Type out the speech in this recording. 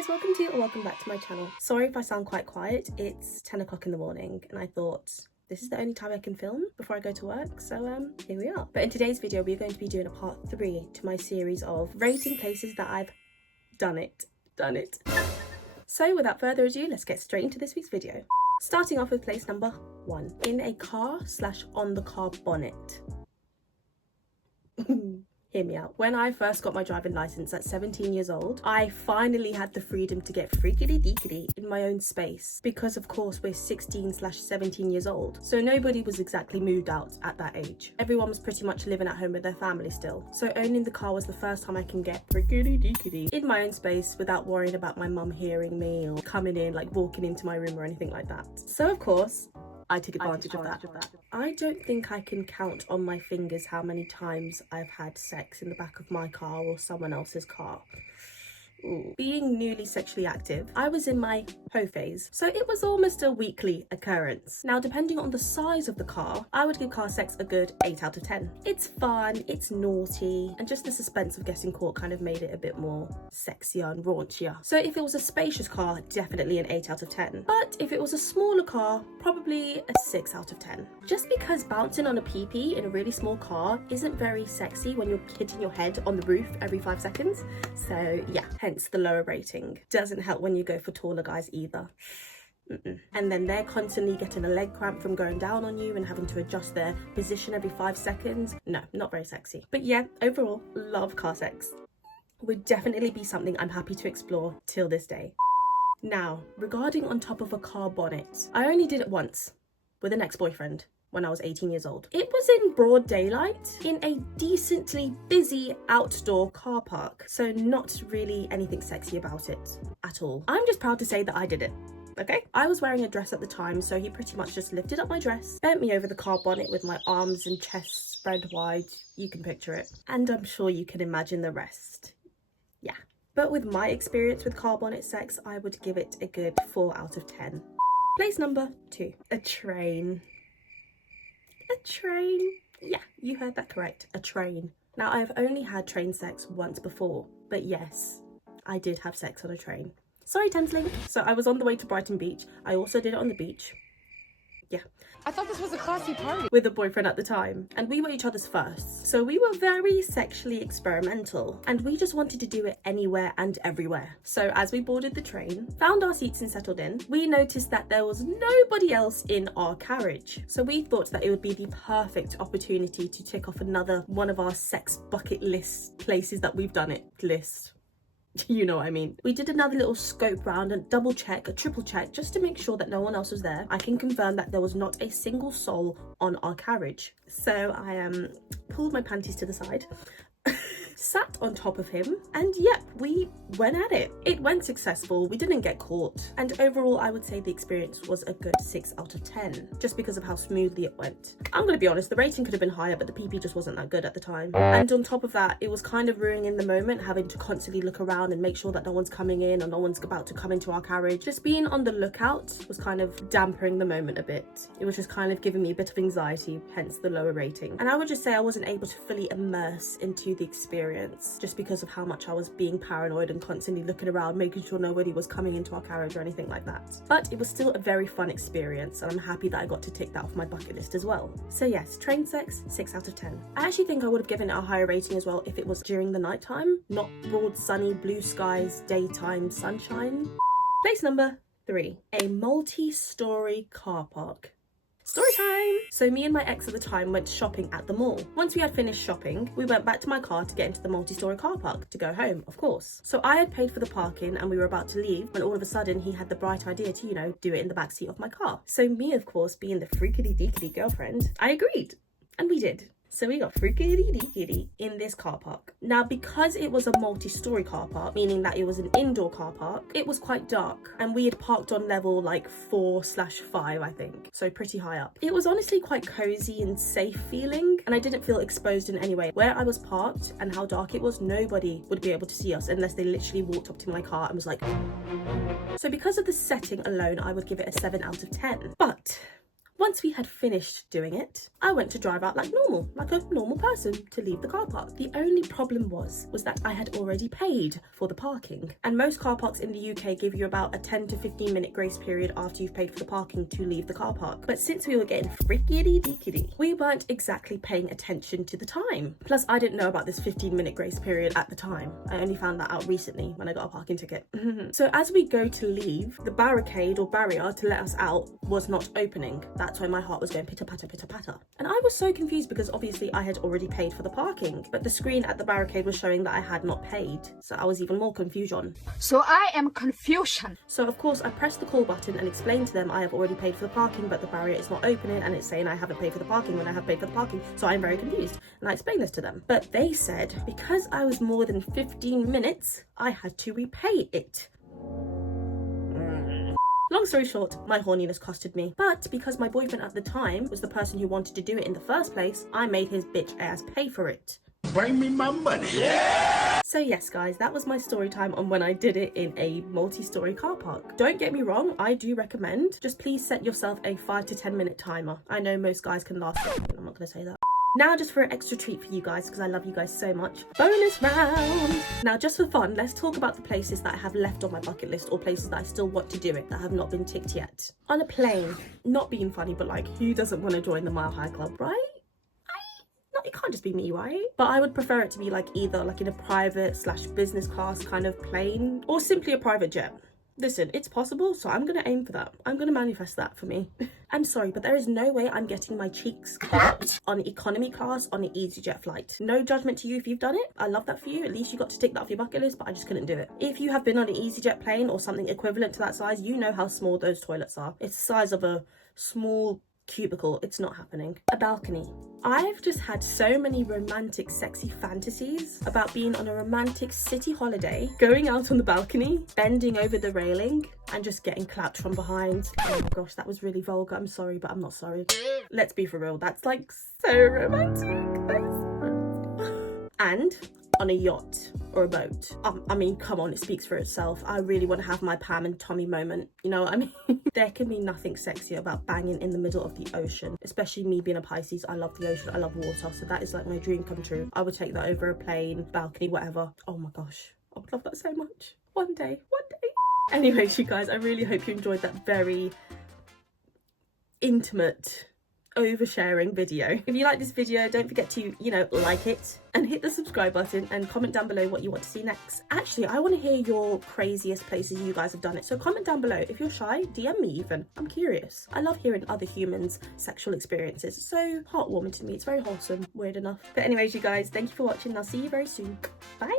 guys, welcome back to my channel. Sorry if I sound quite quiet, it's 10 o'clock in the morning and I thought this is the only time I can film before I go to work, so here we are. But in today's video we're going to be doing a part 3 to my series of rating places that I've done it. So without further ado, let's get straight into this week's video. Starting off with place number 1, in a car / on the car bonnet. Hear me out. When I first got my driving license at 17 years old, I finally had the freedom to get freakity-deakity in my own space because of course we're 16/17 years old. So nobody was exactly moved out at that age. Everyone was pretty much living at home with their family still. So owning the car was the first time I can get freakity-deakity in my own space without worrying about my mum hearing me or coming in, like walking into my room or anything like that. So of course, I took advantage of that. I don't think I can count on my fingers how many times I've had sex in the back of my car or someone else's car. Ooh. Being newly sexually active, I was in my hoe phase, so it was almost a weekly occurrence. Now, depending on the size of the car, I would give car sex a good 8 out of 10. It's fun, it's naughty, and just the suspense of getting caught kind of made it a bit more sexier and raunchier. So if it was a spacious car, definitely an 8 out of 10. But if it was a smaller car, probably a 6 out of 10. Just because bouncing on a pee-pee in a really small car isn't very sexy when you're hitting your head on the roof every 5 seconds. So yeah, hence the lower rating. Doesn't help when you go for taller guys either. And then they're constantly getting a leg cramp from going down on you and having to adjust their position every 5 seconds. No, not very sexy. But yeah, overall, love car sex. Would definitely be something I'm happy to explore till this day. Now, regarding on top of a car bonnet, I only did it once with an ex-boyfriend when I was 18 years old. It was in broad daylight in a decently busy outdoor car park, so not really anything sexy about it at all. I'm just proud to say that I did it. Okay? I was wearing a dress at the time, so he pretty much just lifted up my dress, bent me over the car bonnet with my arms and chest spread wide. You can picture it. And I'm sure you can imagine the rest. Yeah. But with my experience with car bonnet sex, I would give it a good 4 out of 10. Place number 2, a train. A train. Yeah, you heard that correct. A train. Now, I've only had train sex once before, but yes, I did have sex on a train. Sorry, Thameslink. So I was on the way to Brighton Beach. I also did it on the beach. Yeah. I thought this was a classy party. With a boyfriend at the time, and we were each other's first. So we were very sexually experimental, and we just wanted to do it anywhere and everywhere. So as we boarded the train, found our seats and settled in, we noticed that there was nobody else in our carriage. So we thought that it would be the perfect opportunity to tick off another one of our sex bucket list places that we've done it list. You know what I mean. We did another little scope round and double check, a triple check, just to make sure that no one else was there. I can confirm that there was not a single soul on our carriage. So I pulled my panties to the side, sat on top of him, and yep, we went at it. It went successful, we didn't get caught, and overall I would say the experience was a good 6 out of 10, just because of how smoothly it went. I'm gonna be honest, the rating could have been higher, but the PP just wasn't that good at the time. And on top of that, it was kind of ruining the moment, having to constantly look around and make sure that no one's coming in or no one's about to come into our carriage. Just being on the lookout was kind of dampering the moment a bit. It was just kind of giving me a bit of anxiety, hence the lower rating. And I would just say I wasn't able to fully immerse into the experience just because of how much I was being paranoid and constantly looking around, making sure nobody was coming into our carriage or anything like that. But it was still a very fun experience, and I'm happy that I got to tick that off my bucket list as well. So yes, train sex, 6 out of 10. I actually think I would have given it a higher rating as well if it was during the nighttime, not broad sunny blue skies, daytime sunshine. Place number 3, a multi-story car park. Story time! So me and my ex at the time went shopping at the mall. Once we had finished shopping, we went back to my car to get into the multi-story car park to go home, of course. So I had paid for the parking and we were about to leave when all of a sudden he had the bright idea to, you know, do it in the backseat of my car. So me, of course, being the freakity-deakity girlfriend, I agreed. And we did. So we got freakity-deakity in this car park. Now, because it was a multi-story car park, meaning that it was an indoor car park, it was quite dark. And we had parked on level like 4/5, I think. So pretty high up. It was honestly quite cozy and safe feeling. And I didn't feel exposed in any way. Where I was parked and how dark it was, nobody would be able to see us unless they literally walked up to my car and was like... So because of the setting alone, I would give it a 7 out of 10. But Once we had finished doing it, I went to drive out like normal, like a normal person, to leave the car park. The only problem was that I had already paid for the parking. And most car parks in the UK give you about a 10 to 15 minute grace period after you've paid for the parking to leave the car park. But since we were getting frickety deekity, we weren't exactly paying attention to the time. Plus, I didn't know about this 15-minute grace period at the time. I only found that out recently when I got a parking ticket. So as we go to leave, the barricade or barrier to let us out was not opening. That's why my heart was going pitter patter, pitter patter. And I was so confused because obviously I had already paid for the parking, but the screen at the barricade was showing that I had not paid. So I was even more confusion. So I am confusion. So of course I pressed the call button and explained to them I have already paid for the parking, but the barrier is not opening and it's saying I haven't paid for the parking when I have paid for the parking. So I'm very confused. And I explained this to them. But they said because I was more than 15 minutes, I had to repay it. Long story short, my horniness costed me. But because my boyfriend at the time was the person who wanted to do it in the first place, I made his bitch ass pay for it. Bring me my money. Yeah! So yes guys, that was my story time on when I did it in a multi-story car park. Don't get me wrong, I do recommend. Just please set yourself a 5 to 10 minute timer. I know most guys can last it, but I'm not going to say that. Now just for an extra treat for you guys, because I love you guys so much, bonus round! Now just for fun, let's talk about the places that I have left on my bucket list, or places that I still want to do it that have not been ticked yet. On a plane, not being funny, but like, who doesn't want to join the Mile High Club, right? No, it can't just be me, right? But I would prefer it to be like either like in a private / business class kind of plane, or simply a private jet. Listen, it's possible, so I'm gonna aim for that. I'm gonna manifest that for me. I'm sorry, but there is no way I'm getting my cheeks clapped on economy class on an EasyJet flight. No judgment to you if you've done it. I love that for you. At least you got to tick that off your bucket list, but I just couldn't do it. If you have been on an EasyJet plane or something equivalent to that size, you know how small those toilets are. It's the size of a small cubicle. It's not happening. A balcony. I've just had so many romantic, sexy fantasies about being on a romantic city holiday, going out on the balcony, bending over the railing, and just getting clapped from behind. Oh my gosh, that was really vulgar. I'm sorry, but I'm not sorry. Let's be for real. That's like so romantic. And on a yacht or a boat. I mean, come on, it speaks for itself. I really want to have my Pam and Tommy moment. You know what I mean? There can be nothing sexier about banging in the middle of the ocean, especially me being a Pisces. I love the ocean, I love water, so that is like my dream come true. I would take that over a plane, balcony, whatever. Oh my gosh, I would love that so much. One day. Anyways, you guys, I really hope you enjoyed that very intimate oversharing video. If you like this video, don't forget to, you know, like it and hit the subscribe button and comment down below what you want to see next. Actually, I want to hear your craziest places you guys have done it, so comment down below. If you're shy, DM me even. I'm curious. I love hearing other humans' sexual experiences. It's so heartwarming to me. It's very wholesome, weird enough. But anyways, you guys, thank you for watching and I'll see you very soon. Bye.